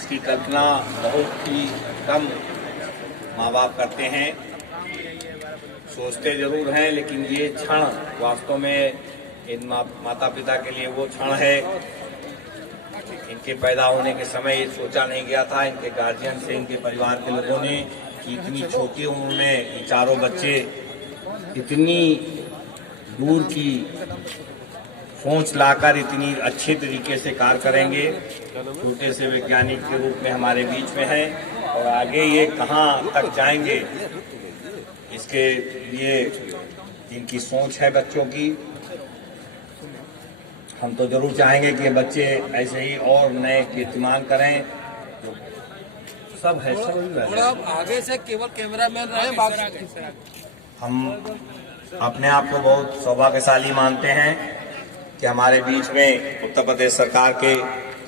इसकी कल्पना बहुत ही कम माँ बाप करते हैं। सोचते जरूर हैं, लेकिन ये क्षण वास्तव में इन माता पिता के लिए वो क्षण है। इनके पैदा होने के समय ये सोचा नहीं गया था इनके गार्जियन से, इनके परिवार के लोगों ने, कि इतनी छोटी उम्र में ये चारों बच्चे इतनी दूर की सोच लाकर इतनी अच्छे तरीके से कार्य करेंगे। छोटे से वैज्ञानिक के रूप में हमारे बीच में हैं और आगे ये कहाँ तक जाएंगे, इसके लिए इनकी सोच है बच्चों की। हम तो जरूर चाहेंगे कि बच्चे ऐसे ही और नए कीर्तिमान करें। सब है, सब आगे से केवल कैमरामैन रहे, बाकी हम अपने आप को बहुत सौभाग्यशाली मानते हैं कि हमारे बीच में उत्तर प्रदेश सरकार के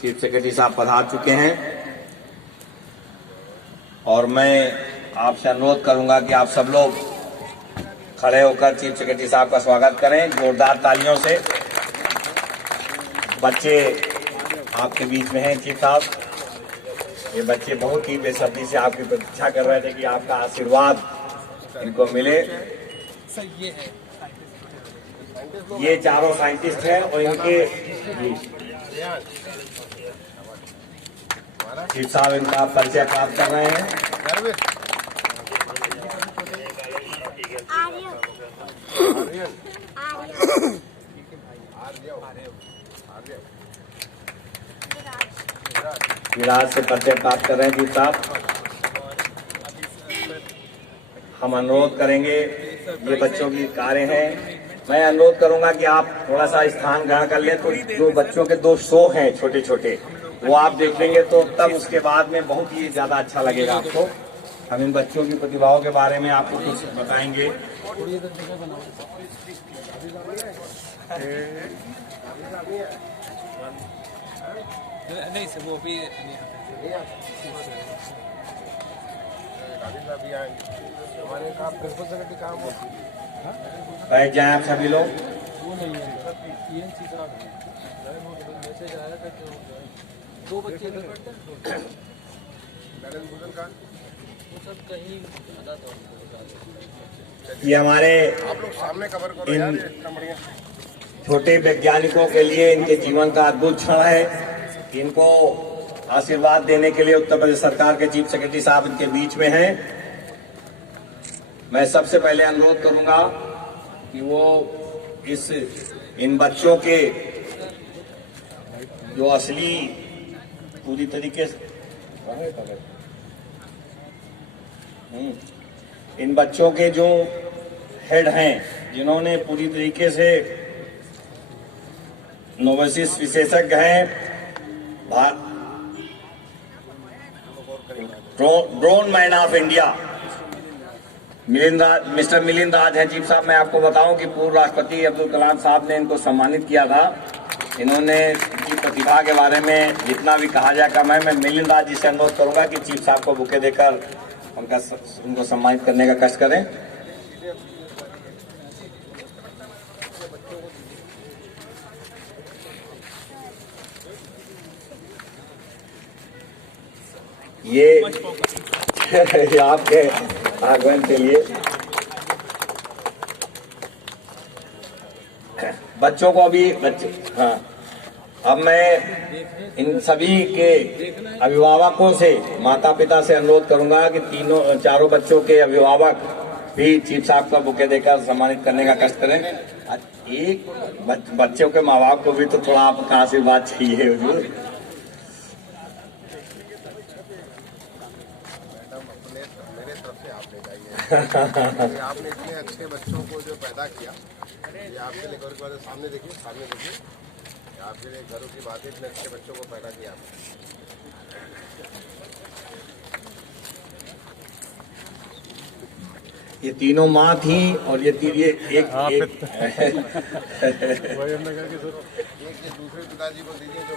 चीफ सेक्रेटरी साहब पधार चुके हैं। और मैं आपसे अनुरोध करूंगा कि आप सब लोग खड़े होकर चीफ सेक्रेटरी साहब का स्वागत करें जोरदार तालियों से। बच्चे आपके बीच में हैं चीफ साहब। ये बच्चे बहुत ही बेसब्री से आपकी प्रतीक्षा कर रहे थे कि आपका आशीर्वाद इनको मिले। ये चारों साइंटिस्ट हैं और इनके चीफ साहब इनका परिचय प्राप्त कर रहे हैं। विराज से परिचय प्राप्त कर रहे हैं चीफ साहब। हम अनुरोध करेंगे, ये बच्चों की कारें हैं। मैं अनुरोध करूंगा कि आप थोड़ा सा स्थान ग्रहण कर लें, तो जो बच्चों के 2 शो हैं छोटे छोटे, वो आप देखेंगे तो तब उसके बाद में बहुत ही ज्यादा अच्छा लगेगा आपको। हम इन बच्चों की प्रतिभाओं के बारे में आपको कुछ बताएंगे। नहीं से वो भी हमारे काम प्रिंसिपल सेक्रेटरी काम बैठ जाएं आप सभी लोग। वो नहीं है, मैसेज आया था कि 2 बच्चे वो सब कहीं ये हमारे आप लोग सामने कवर करो यार, इतना बढ़िया। छोटे वैज्ञानिकों के लिए इनके जीवन का अद्भुत क्षण है। इनको आशीर्वाद देने के लिए उत्तर प्रदेश सरकार के चीफ सेक्रेटरी साहब इनके बीच में हैं। मैं सबसे पहले अनुरोध करूंगा कि वो इन बच्चों के जो असली पूरी तरीके से इन बच्चों के जो हेड हैं, जिन्होंने पूरी तरीके से नोवेसिस विशेषज्ञ हैं, drone man of India mister Milind Raj हैं चीफ साहब। मैं आपको बताऊं कि पूर्व राष्ट्रपति अब्दुल कलाम साहब ने इनको सम्मानित किया था। इन्होंने इनकी प्रतिभा के बारे में जितना भी कहा जाए कम है। मैं मिलिंद राज जी से अनुरोध करूंगा कि चीफ साहब को बुके देकर उनको सम्मानित करने का कष्ट करें। ये आपके आगमन के लिए बच्चों को भी हाँ, अब मैं इन सभी के अभिभावकों से, माता पिता से अनुरोध करूंगा कि चारों बच्चों के अभिभावक भी चीफ साहब का बुके देकर सम्मानित करने का कष्ट करें। एक बच्चों के माँ बाप को भी तो थोड़ा आपका आशीर्वाद चाहिए हुजूर। आपने इतने अच्छे बच्चों को जो पैदा किया, ये आपके लिए गर्व की बात है। सामने देखिए, सामने देखिए, आपके लिए गर्व की बात है, इतने अच्छे बच्चों को पैदा किया आपने। ये तीनों माँ थी और ये एक दूसरे पिताजी को दीजिए जो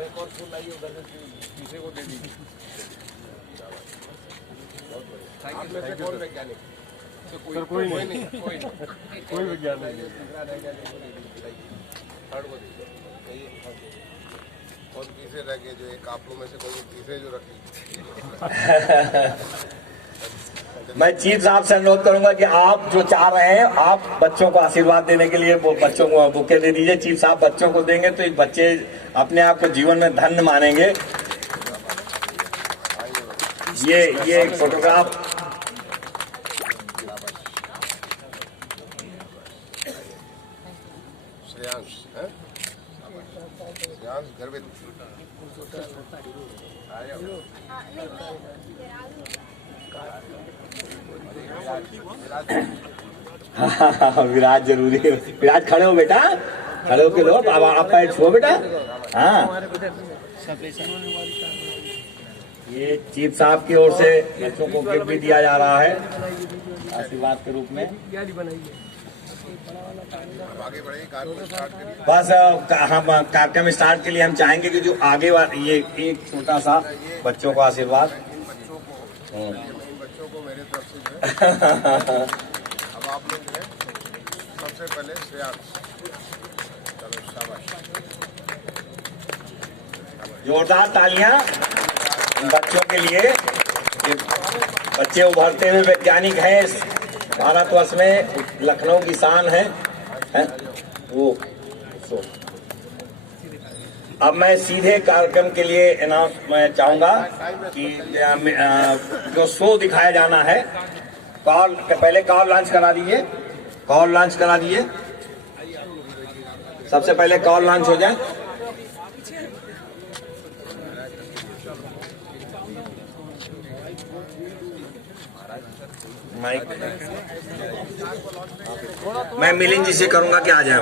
एक और फूल लाइए उधर से तीसरे को दे दीजिए। आप में से कौन वैज्ञानिक? कोई नहीं, कोई वैज्ञानिक नहीं। और तीसरे रह गए जो एक आप लोग में से कोई तीसरे जो रखे। मैं चीफ साहब से अनुरोध करूंगा कि आप जो चाह रहे हैं आप बच्चों को आशीर्वाद देने के लिए वो बच्चों को बुके दे दीजिए। चीफ साहब बच्चों को देंगे तो बच्चे अपने आप को जीवन में धन्य मानेंगे। ये एक फोटोग्राफ श्रेयांश है, श्रेयांश गर्वित विराट जरूरी है। विराट खड़े हो बेटा, खड़े होके लो। अब आप पैर छुओ बेटा। हाँ, ये चीफ साहब की ओर से बच्चों को गिफ्ट भी दिया जा रहा है आशीर्वाद के रूप में। आगे बढ़े कार्यक्रम स्टार्ट करिए। बस हम कार्यक्रम स्टार्ट के लिए हम चाहेंगे कि जो आगे ये एक छोटा सा बच्चों को आशीर्वाद। इन बच्चों को मेरे तरफ से जो है अब आप लोग जो है सबसे पहले श्रेयांश, चलो शाबाश, जोरदार तालियां बच्चों के लिए। ये बच्चे उभरते हुए वैज्ञानिक हैं, भारतवर्ष में लखनऊ की शान है वो। अब मैं सीधे कार्यक्रम के लिए अनाउंस मैं चाहूंगा कि जो शो दिखाया जाना है, कॉल पहले कॉल लॉन्च करा दीजिए। कॉल लॉन्च करा दीजिए, सबसे पहले कॉल लॉन्च हो जाए। माइक मैं मिलिंद जी से करूंगा कि आ जाए।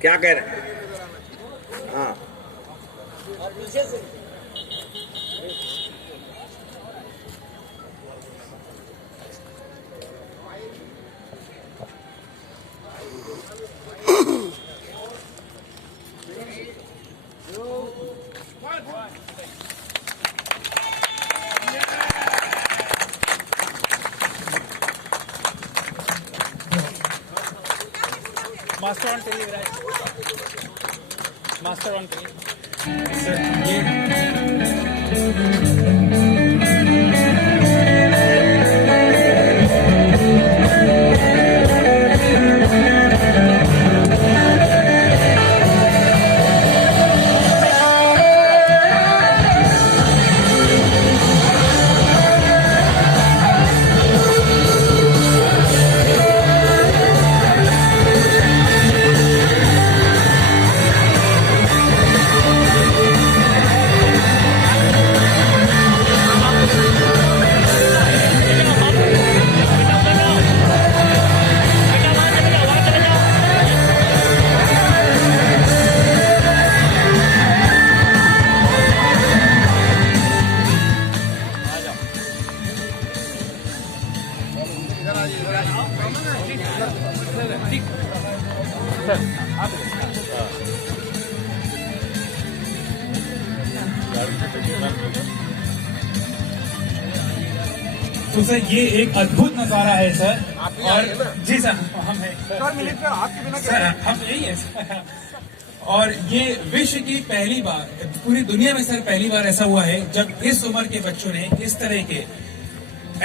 क्या कह रहे हैं? हाँ, मास्टर ऑन करिए विराज, मास्टर ऑन करिए सर। ये तो सर ये एक अद्भुत नजारा है सर। और जी सर हम हैं सर, आपके बिना सर हम यही है सर। और ये विश्व की पहली बार, पूरी दुनिया में सर पहली बार ऐसा हुआ है जब इस उम्र के बच्चों ने इस तरह के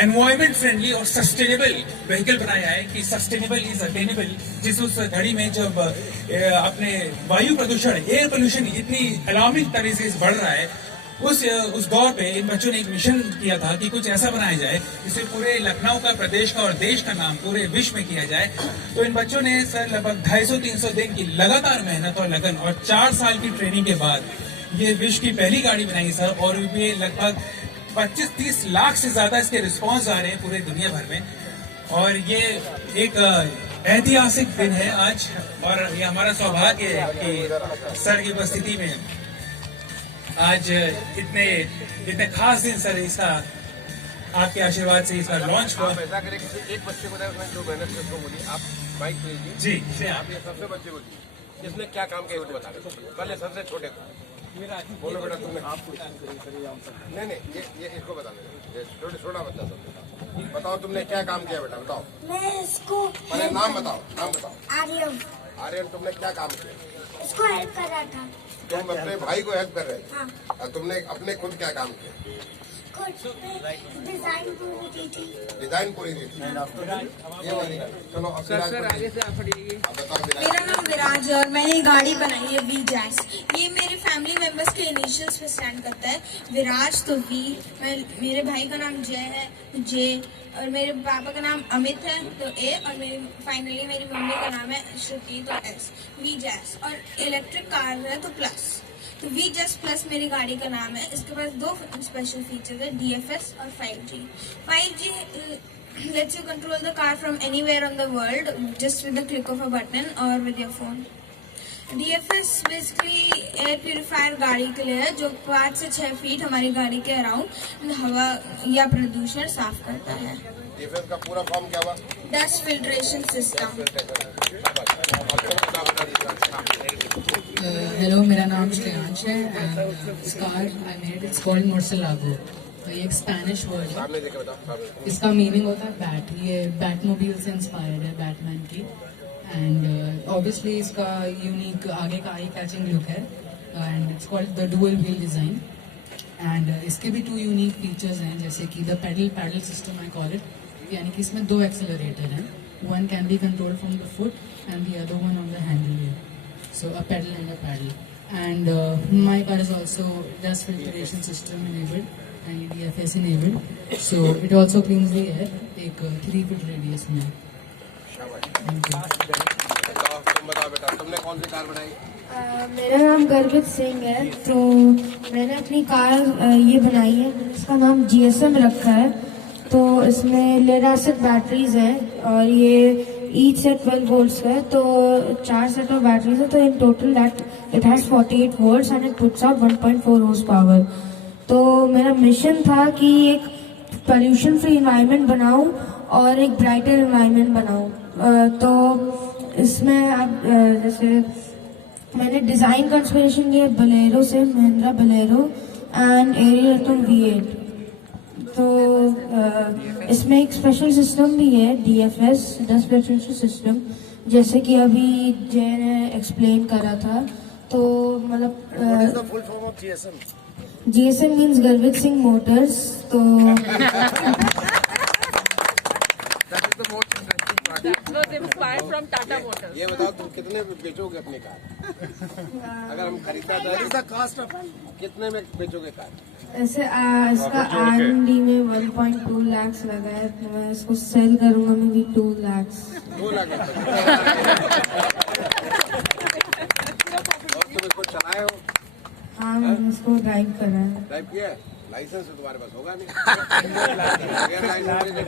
एनवायरमेंट फ्रेंडली और सस्टेनेबल व्हीकल बनाया है कि सस्टेनेबल इज अटेनेबल। जिस उस घड़ी में जब अपने वायु प्रदूषण, एयर पोल्यूशन इतनी अलार्मिंग तरह से बढ़ रहा है, उस दौर पे इन बच्चों ने एक मिशन किया था कि कुछ ऐसा बनाया जाए जिससे पूरे लखनऊ का, प्रदेश का और देश का नाम पूरे विश्व में किया जाए। तो इन बच्चों ने सर लगभग 250-300 दिन की लगातार मेहनत और लगन और 4 साल की ट्रेनिंग के बाद ये विश्व की पहली गाड़ी बनाई सर। और ये लगभग 25-30 लाख से ज्यादा इसके रिस्पॉन्स आ रहे हैं पूरे दुनिया भर में। और ये एक ऐतिहासिक दिन है आज, और ये हमारा सौभाग्य है कि सर की उपस्थिति में आज इतने खास दिन सर इसका आपके आशीर्वाद से इसका लॉन्च हुआ। आप ऐसा करें कि एक बच्चे को उसने जो मेहनत से उसको बोली, आप माइक लीजिए जी जी आप ये सबसे बच्चे को दीजिए, इसने क्या काम किया उसको बता दो। पहले सबसे छोटे को बोलो बेटा तुमने नहीं ये इसको बता दो, छोटा बच्चा सब बताओ तुमने क्या काम किया बेटा, बताओ। मैं इसको पहले नाम बताओ, नाम बताओ। आर्यन आर्यन तुमने क्या काम किया? इसको हेल्प कर रहा था। तुम अपने भाई को हेल्प कर रहे थे और तुमने अपने खुद क्या काम किया? डिजाइन पूरी की थी। ये वाली चलो अब सर आगे से आप हटिए। अब बताओ विराज। मेरा नाम विराज है और मैंने ये गाड़ी बनाई है वी जैस। ये मेरे फैमिली मेंबर्स के इनिशियल्स पे स्टैंड करता है। विराज तो वी, मेरे भाई का नाम जय है तो जे, और मेरे पापा का नाम अमित है तो ए, और फाइनली मेरी मम्मी का नाम है श्रुति तो एस। वी जैस। और इलेक्ट्रिक कार है तो प्लस, तो वी जस्ट प्लस मेरी गाड़ी का नाम है। इसके पास 2 स्पेशल फीचर्स है, DFS और 5G। 5G lets you control the car from anywhere on the world just with the click of a button or with your phone. DFS basically air purifier गाड़ी के लिए है जो 5 से 6 फीट हमारी गाड़ी के अराउंड हवा या प्रदूषण साफ करता है। डिफेंस का पूरा फॉर्म क्या हुआ? Dust filtration system. हेलो, मेरा नाम श्रेयांश है and this car I made it's called Murcielago. ये एक स्पेनिश वर्ड है। सामने देखे बताओ सामने। इसका मीनिंग होता है बैट। ये बैटमोबाइल से इंस्पायर्ड है, बैटमैन की। एंड ऑब्वियसली इसका यूनिक आगे का आई कैचिंग लुक है and it's called the dual wheel design. And इसके भी 2 यूनिक फीचर्स हैं, जैसे कि the pedal system I call it, यानी कि इसमें 2 एक्सेलरेटर हैं। One can be control from the foot and the other one on the handle wheel, so a pedal and a paddle. And my car is also dust filtration system enabled and DFS enabled, so it also cleans the air एक 3 feet radius में। Thank you. तुम बताओ बेटा, तुमने कौन सी car बनाई? मेरा नाम गर्वित सिंह है। तो मैंने अपनी कार ये बनाई है, इसका नाम GSM रखा है। तो इसमें लेड एसिड बैटरीज हैं और ये ईच सेट 12 वोल्ट्स है, तो 4 सेट ऑफ बैटरीज है, तो in total that it has 48 volts and it puts out 1.4 horse power. तो मेरा मिशन था कि एक पोल्यूशन फ्री एनवायरनमेंट बनाऊं और एक ब्राइटर एनवायरनमेंट बनाऊं। तो इसमें अब जैसे मैंने डिजाइन का इंस्पिरेशन लिया बलेरो से, Mahindra Bolero and aerial V8। तो इसमें एक स्पेशल सिस्टम भी है, DFS डस्ट फिल्ट्रेशन सिस्टम, जैसे कि अभी जय ने एक्सप्लेन करा था। तो मतलब full form of GSM? GSM means गर्वित सिंह मोटर्स। तो inspired from Tata Motors. ये बताओ तुम कितने में बेचोगे अपनी कार? अगर हम खरीदार कितने में बेचोगे कार? ऐसे इसका R&D में 1.2 लाख लगा है, तो मैं इसको सेल करूंगा मैं भी 2 लाख। 2 लाख और तुम इसको चलाए हो? हाँ, मैंने इसको ड्राइव करा है। ड्राइव किया है? लाइसेंस तो तुम्हारे पास होगा नहीं।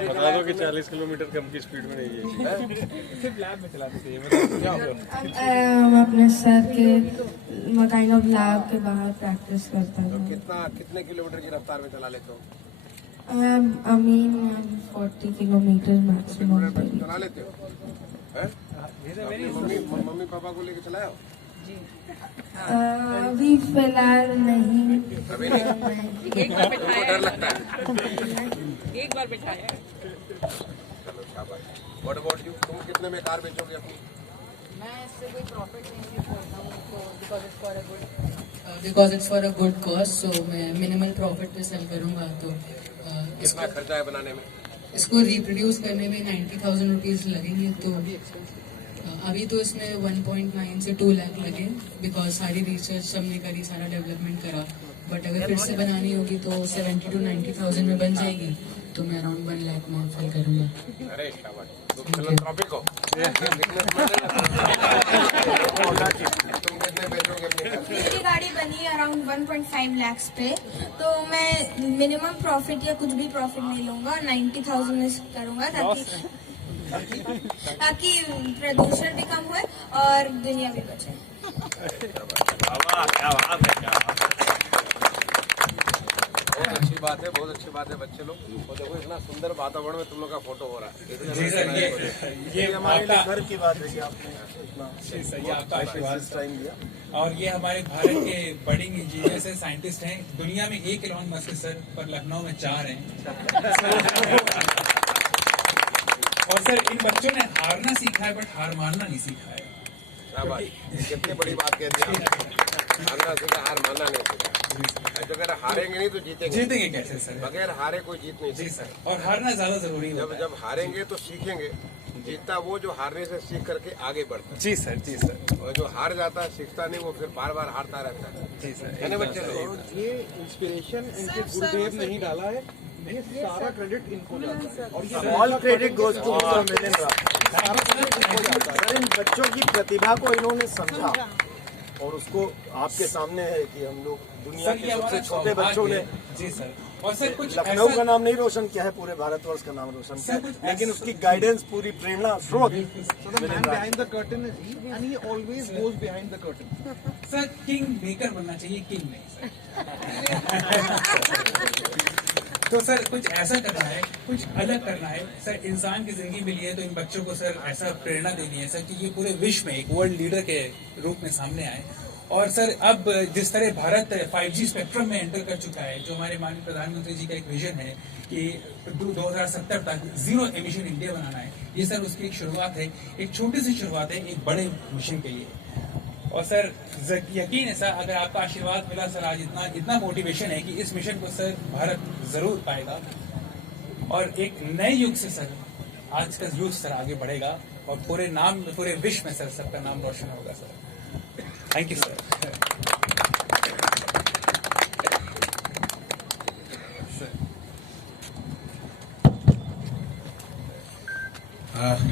बता दो कि 40 किलोमीटर कम की स्पीड में नहीं है। सिर्फ लैब में चलाते थे। मैं अपने सर के काइंड ऑफ लैब के बाहर प्रैक्टिस करता तो हूँ। कितने किलोमीटर की रफ्तार में चला लेते हो? 40 किलोमीटर मैक्सिमम। चला लेते हो? मम्मी पापा को लेके चलाए हो? अभी फिलहाल नहीं। अभी नहीं? एक बार बिठाया डर लगता है? एक बार बिठाया। चलो शाबाश। What about you? तुम कितने में कार बेचोगे अपनी? मैं इससे कोई प्रॉफिट नहीं करता हूँ, because it's for a good cause, so मैं मिनिमल प्रॉफिट पे सेल करूँगा। तो कितना खर्चा है बनाने में? इसको रिप्रोड्यूस करने में 90,000 रुपीज़ लगेंगे। तो अभी तो इसमें 1.9 से 2 लाख लगे, बिकॉज सारी रिसर्च सबने करी, सारा डेवलपमेंट करा। बट अगर फिर से बनानी होगी तो 70 to 90,000 में बन जाएगी, तो मैं अराउंड 1 लाख में सेल करूँगा। अरे शाबाश। तुम फिलंथ्रोपिक हो? तुम कितने बेचोगे अपनी कार? मेरी गाड़ी बनी है अराउंड 1.5 लाख पे, तो मैं मिनिमम प्रॉफिट या कुछ भी प्रॉफिट नहीं लूंगा, 90,000 में करूंगा ताकि प्रदूषण भी कम हो और दुनिया भी बचे। बहुत अच्छी बात है, बहुत अच्छी बात है बच्चे लोग। और देखो इतना सुंदर वातावरण में तुम लोग का फोटो हो रहा है। जी सर, ये हमारे आपका घर की बात है कि आपने इतना जी सर, ये आपका आशीर्वाद टाइम दिया। और ये हमारे भारत के बडिंग इंजीनियर्स हैं, साइंटिस्ट हैं। दुनिया में 1 इलॉन मस्क है सर, पर लखनऊ में 4 हैं। और सर इन बच्चों ने हारना सीखा है, बट हार मानना नहीं सीखा है। शाबाश, कितनी बड़ी बात कह दी आपने। हारना सीखा, हार मानना नहीं सीखा। तो अगर हारेंगे नहीं तो जीतेंगे। जीतेंगे कैसे सर? बगैर हारे कोई जीत नहीं जी सकता। सर, और हारना ज्यादा जरूरी है। जब हारेंगे तो सीखेंगे। जीतता वो जो हारने से सीख करके आगे बढ़ता है। जी सर, जी सर, और जो हार जाता है सीखता नहीं, वो फिर बार बार हारता रहता है। जी सर। है ना बच्चे लोग? ये इंस्पिरेशन इनके गुरुदेव ने ही डाला है, ये सारा क्रेडिट इनको जाता है। और ये all credit goes to Milind sir. इन बच्चों की प्रतिभा को इन्होंने समझा और उसको आपके सामने है कि हम लोग दुनिया के सबसे छोटे बच्चों ने, जी सर, और सर कुछ लखनऊ का नाम नहीं रोशन किया है, पूरे भारतवर्ष का नाम रोशन किया है, लेकिन उसकी गाइडेंस, पूरी प्रेरणा, स्रोत behind the curtain is he, and he always goes behind the curtain. Sir king maker बनना चाहिए, किंग नहीं सर। तो सर कुछ ऐसा करना है, कुछ अलग करना है सर। इंसान की जिंदगी मिली है तो इन बच्चों को सर ऐसा प्रेरणा देनी है सर कि ये पूरे विश्व में एक वर्ल्ड लीडर के रूप में सामने आए। और सर अब जिस तरह भारत 5G स्पेक्ट्रम में एंटर कर चुका है, जो हमारे माननीय प्रधानमंत्री जी का एक विजन है कि 2070 तक जीरो एमिशन इंडिया बनाना है, ये सर उसकी एक शुरुआत है, एक छोटी सी शुरुआत है एक बड़े मिशन के लिए। और सर यकीन है सर, अगर आपका आशीर्वाद मिला सर, आज इतना मोटिवेशन है कि इस मिशन को सर भारत जरूर पाएगा और एक नए युग से सर आज का युग सर आगे बढ़ेगा और पूरे विश्व में सर सबका नाम रोशन होगा सर। Thank you sir.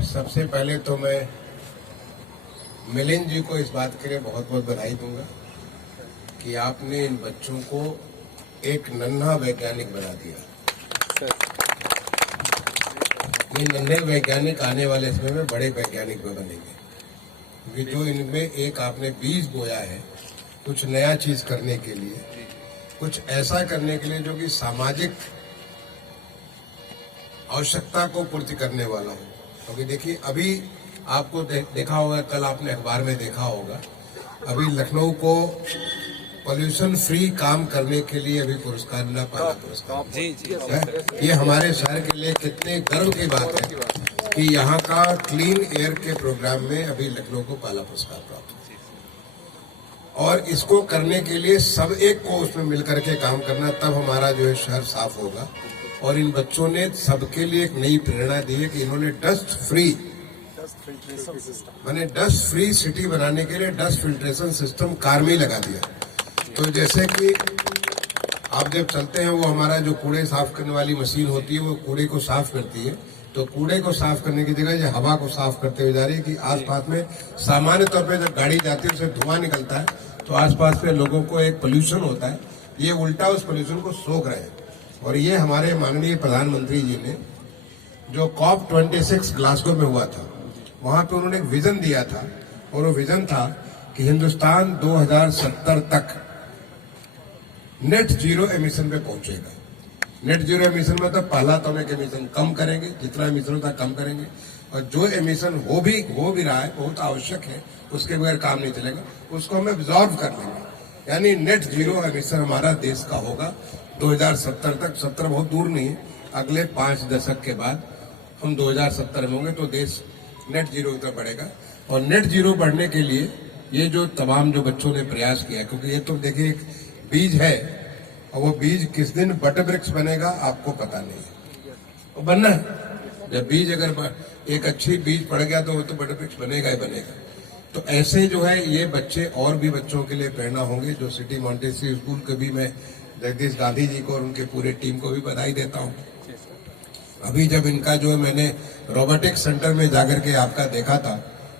सबसे पहले तो मैं मिलिंद जी को इस बात के लिए बहुत बहुत बधाई दूंगा कि आपने इन बच्चों को एक नन्हा वैज्ञानिक बना दिया। ये नन्हे वैज्ञानिक आने वाले समय में बड़े वैज्ञानिक में बनेंगे, क्योंकि जो इनमें एक आपने बीज बोया है कुछ नया चीज करने के लिए, कुछ ऐसा करने के लिए जो कि सामाजिक आवश्यकता को पूर्ति करने वाला हो। क्योंकि देखिए अभी आपको देखा होगा, कल आपने अखबार में देखा होगा, अभी लखनऊ को पॉल्यूशन फ्री काम करने के लिए अभी पुरस्कार मिला, पहला पुरस्कार। जी। ये हमारे शहर के लिए कितने गर्व की बात है कि यहाँ का क्लीन एयर के प्रोग्राम में अभी लखनऊ को पहला पुरस्कार प्राप्त हुआ। और इसको करने के लिए सब एक को उसमें मिलकर के काम करना, तब हमारा जो है शहर साफ होगा। और इन बच्चों ने सबके लिए एक नई प्रेरणा दी है कि इन्होंने डस्ट फ्री माने डस्ट फ्री सिटी बनाने के लिए डस्ट फिल्ट्रेशन सिस्टम कार में लगा दिया। तो जैसे कि आप जब चलते हैं, वो हमारा जो कूड़े साफ करने वाली मशीन होती है वो कूड़े को साफ करती है, तो कूड़े को साफ करने की जगह ये हवा को साफ करते हुए जा रही है कि आसपास में सामान्य तौर पे जब गाड़ी जाती है उससे धुआं निकलता है तो आसपास में लोगों को एक पोल्यूशन होता है, ये उल्टा उस पोल्यूशन को सोख रहे हैं। और ये हमारे माननीय प्रधानमंत्री जी ने जो COP26 ग्लासगो में हुआ था, वहां पे उन्होंने एक विजन दिया था, और वो विजन था कि हिंदुस्तान 2070 तक नेट जीरो एमिशन पे पहुंचेगा। नेट जीरो एमिशन में तो पहला तो हम एक एमिशन कम करेंगे, जितना एमिशन होता है कम करेंगे, और जो एमिशन हो भी रहा है, बहुत आवश्यक है, उसके बगैर काम नहीं चलेगा, उसको हम एब्जॉर्ब कर लेंगे। यानी नेट जीरो एमिशन हमारा देश का होगा 2070 तक। 70 बहुत दूर नहीं है, अगले 5 दशक के बाद हम 2070 में होंगे तो देश नेट जीरो की तरफ बढ़ेगा। और नेट जीरो बढ़ने के लिए ये जो तमाम जो बच्चों ने प्रयास किया, क्योंकि ये तो देखिए एक बीज है और वो बीज किस दिन वटवृक्ष बनेगा आपको पता नहीं है, वो बनना है। जब बीज अगर एक अच्छी बीज पड़ गया तो वो तो वटवृक्ष बनेगा ही बनेगा। तो ऐसे जो है ये बच्चे और भी बच्चों के लिए प्रेरणा होंगे। जो सिटी मॉन्टेसरी स्कूल के भी मैं जगदीश गांधी जी को और उनके पूरे टीम को भी बधाई देता हूँ। अभी जब इनका जो है मैंने रोबोटिक्स सेंटर में जाकर के आपका देखा था,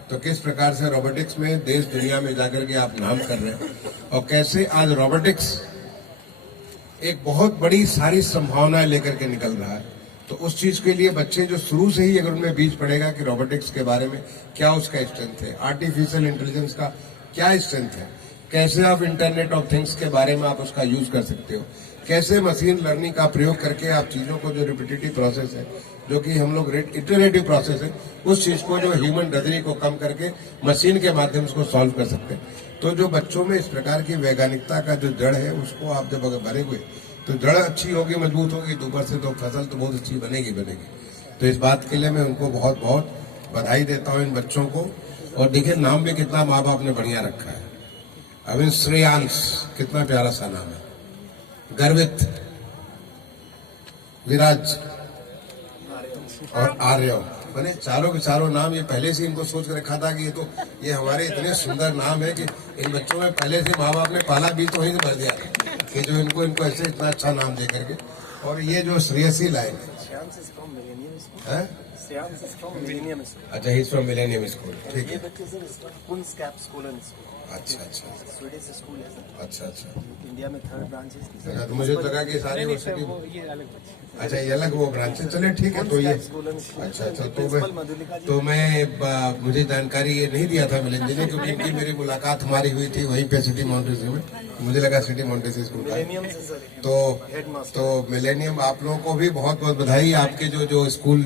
तो किस प्रकार से रोबोटिक्स में देश दुनिया में जाकर के आप नाम कर रहे हैं, और कैसे आज रोबोटिक्स एक बहुत बड़ी सारी संभावनाएं लेकर के निकल रहा है। तो उस चीज के लिए बच्चे जो शुरू से ही अगर उनमें बीज पड़ेगा कि रोबोटिक्स के बारे में क्या उसका स्ट्रेंथ है, आर्टिफिशियल इंटेलिजेंस का क्या स्ट्रेंथ है, कैसे आप इंटरनेट ऑफ थिंग्स के बारे में आप उसका यूज कर सकते हो, कैसे मशीन लर्निंग का प्रयोग करके आप चीजों को जो रिपीटेटिव प्रोसेस है, जो कि हम लोग इटरेटिव प्रोसेस है, उस चीज को जो ह्यूमन रजनी को कम करके मशीन के माध्यम से सॉल्व कर सकते हैं। तो जो बच्चों में इस प्रकार की वैज्ञानिकता का जो जड़ है, उसको आप जब अगर भरे हुए तो जड़ अच्छी होगी, मजबूत होगी, तो ऊपर से तो फसल तो बहुत अच्छी बनेगी। तो इस बात के लिए मैं उनको बहुत बहुत बधाई देता हूँ इन बच्चों को। और देखिए नाम भी कितना माँ बाप ने बढ़िया रखा है। अभी श्रेयांश, कितना प्यारा सा नाम है। गर्वित, विराज और आर्यव, मैंने चारों के चारों नाम ये पहले से इनको सोच कर रखा था कि ये हमारे इतने सुंदर नाम है कि इन बच्चों में पहले से माँ बाप ने पाला बीज तो वहीं से भर दिया कि जो इनको ऐसे इतना अच्छा नाम दे करके। और ये जो श्रेयसी लाइन है, अच्छा, he is from millennium school, ठीक है। अच्छा अच्छा, स्वीडिश स्कूल है सर। अच्छा अच्छा, इंडिया में 3rd ब्रांच है। तो मुझे लगा कि सारी यूनिवर्सिटी, अच्छा ये अलग वो ब्रांच है, चले ठीक है। तो ये अच्छा अच्छा, तो मैं मुझे जानकारी ये नहीं दिया था मिलन जी ने, क्योंकि इनकी मेरी मुलाकात हमारी हुई थी वहीं पे सिटी मॉन्टेसरी में, मुझे लगा सिटी मॉन्टेसरी स्कूल का। तो मिलेनियम, आप लोगों को भी बहुत बहुत बधाई। आपके जो स्कूल,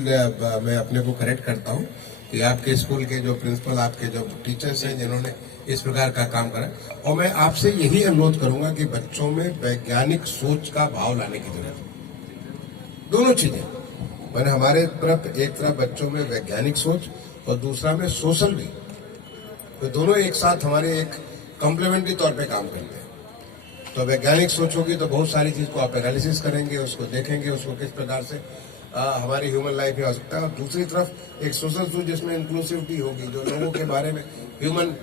मैं अपने को करेक्ट करता हूँ कि आपके स्कूल के जो प्रिंसिपल, आपके जो टीचर्स हैं जिन्होंने इस प्रकार का काम करा। और मैं आपसे यही अनुरोध करूंगा कि बच्चों में वैज्ञानिक सोच का भाव लाने की जरूरत है। दोनों चीजें, मैंने हमारे तरफ एक तरफ बच्चों में वैज्ञानिक सोच और दूसरा में सोशल भी, तो दोनों एक साथ हमारे एक कॉम्प्लीमेंट्री तौर पे काम करते हैं। तो वैज्ञानिक सोच होगी तो बहुत सारी चीज को आप एनालिसिस करेंगे, उसको देखेंगे, उसको किस प्रकार से हमारी ह्यूमन लाइफ में आ सकता है। और दूसरी तरफ एक सोशल सोच जिसमें इंक्लूसिविटी होगी, जो लोगों के बारे में ह्यूमन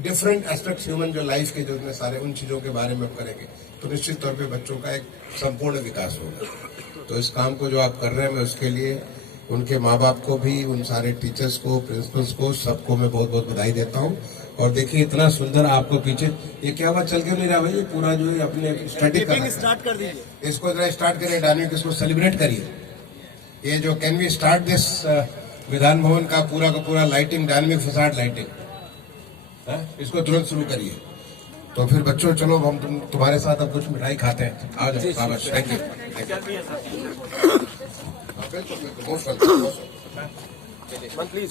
डिफरेंट एस्पेक्ट्स ह्यूमन जो लाइफ के जो उसमें सारे उन चीजों के बारे में करेंगे तो निश्चित तौर पे बच्चों का एक संपूर्ण विकास होगा। तो इस काम को जो आप कर रहे हैं, मैं उसके लिए उनके माँ बाप को भी, उन सारे टीचर्स को, प्रिंसिपल्स को, सबको मैं बहुत बहुत बधाई देता हूँ। और देखिए इतना सुंदर आपको पीछे ये क्या बात चल क्यों नहीं रहा भाई, ये पूरा जो है अपने स्टैटिक स्टार्ट कर दीजिए, इसको जरा स्टार्ट करिए, डायनेमिक इसको सेलिब्रेट करिए। ये जो can we start this Vidhan Bhavan का पूरा लाइटिंग, डायनेमिक फसाड लाइटिंग, इसको तुरंत शुरू करिए। तो फिर बच्चों चलो हम तुम्हारे साथ अब कुछ मिठाई खाते हैं, आ जाओ शाबाश, थैंक यू। प्लीज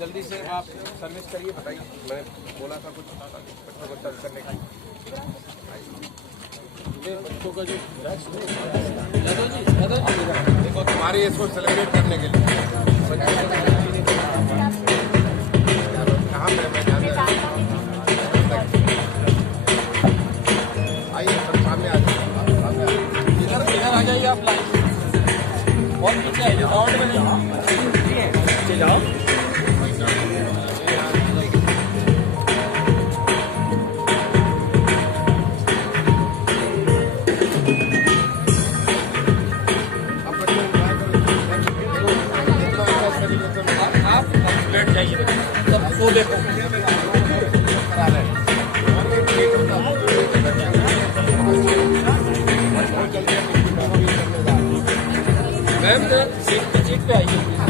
जल्दी से आप सर्विस करिए, बताइए। मैंने बोला था कुछ बच्चों को सर्व करने की, बच्चों का जो देखो तुम्हारे इसको सेलिब्रेट करने के लिए कहाँ पे आइए, सब सामने आ जाइए, इधर आ जाइए आप लाइन और पीछे आइए, राउंड में जाओ। आप बैठ जाइए, सबको देखो मैम, सीट पे आइए।